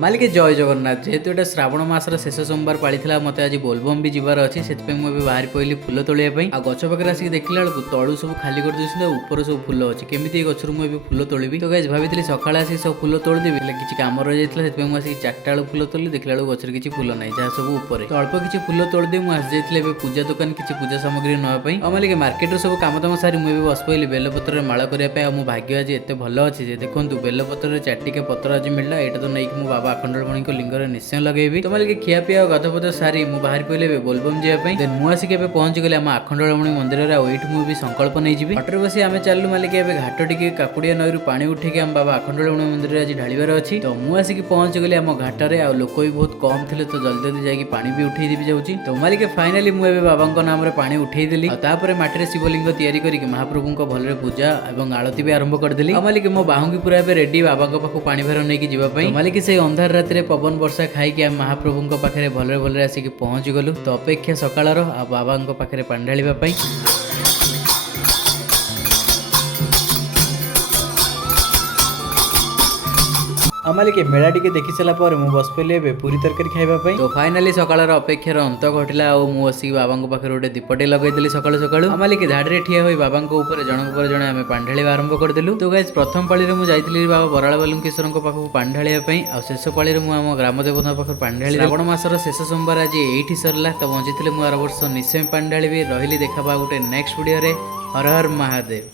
मालिक जय जगन्नाथ जेहेतु एटा श्रावण मासर शेष सोमवार पाळीथिला मते आज बोलबम भी जीवार अछि सेतपे मु बाहर पइली फूल तोलिया पई आ गछ पाखरे आसी देखिला बेलकु तळु सब खाली कर दिसने ऊपर सब फूल अछि केमिति ए गछरु मु फूल तोलिबी तो गाइस भाबितली सकाळे आसी सब फूल तोड़ देबी ले किछि काम रहि जायतिला सेतपे मु आसी चारटा बेलु फूल तोलि देखिला बेलु गछरे किछि फूल नै जा सब ऊपर तो अल्प किछि फूल तोड़ दे मु आसी जायतिले बे पूजा दुकान किछि पूजा सामग्री नवा पई आ मालिक मार्केट रो सब काम तम सारी मु बस पइली बेलपत्र रे माळ करिया पई आ मु भाग्य आज एते भलो अछि जे देखंतु बेलपत्र रे चारटिके पत्र आज मिलला एटा तो नै कि मु बाबा अखंडल मणि को लिंगर निश्चय लगेबी तो मालिक खिया पिया गधपद सारी मु बाहर पइले बोलबम जाय देन मु आसी के पहुंच गले हम अखंडलमणि मंदिर रे ओइठ मु भी संकल्प नै जिबी हटर बसी आमे चाललु मालिक एबे घाट टिके काकुडिया नईरु पानी उठे के हम बाबा अखंडलमणि मंदिर रे आज ढालिबार अछि तो मु आसी के पहुंच गले हम घाट रे आ लोक भी बहुत कम थिले तो जल्दी जल्दी जाई पानी भी उठेई देबी जाउची तो मालिक फाइनली मु एबे बाबा को नाम रे पानी उठेई देली आ तापर माटी रे शिवलिंग तयारी करी के महाप्रभु को भलरे पूजा एवं आरती भी आरंभ कर देली आ मालिक मो बाहुंगी पूरा एबे रेडी बाबा को पाखु पानी भर नै की जिबा पई मालिक से अंधार रात रे पवन वर्षा खाई के महाप्रभु पाखे भलरे भलरे आसिक पहुँच गलु तो अपेक्षा सकाळर आ बाबा पाखे पानी ढालिबा पई मालिक मेला टिके देखि सारा पर मु बस पइले पूरी तरकारी खाइबा पई तो फाइनली सकाळर अपेक्षार अंत घटिला और मु आसी बाबा पाखे गोटे दीपटे लगै देली सकाळु सकाळु मालिक धाडरे ठिया होई बाबा ऊपर जनक पर जणे आमे पानी ढालिबा आरंभ कर देलु तो गाइस प्रथम पाळी रे मु जाइतिली बाबा बराळ बालुकेश्वर को पाखु पानी ढालिबा पई आ शेष पाळी रे मु हम ग्राम देवता पाखु पानी ढाली श्रावण मासर शेष सोमवार आज एठी सरला तो बंचितिले मु आर वर्ष निश्चय पानी ढालिबी रहिली देखाबा गोटे नेक्स्ट वीडियो रे हर हर महादेव।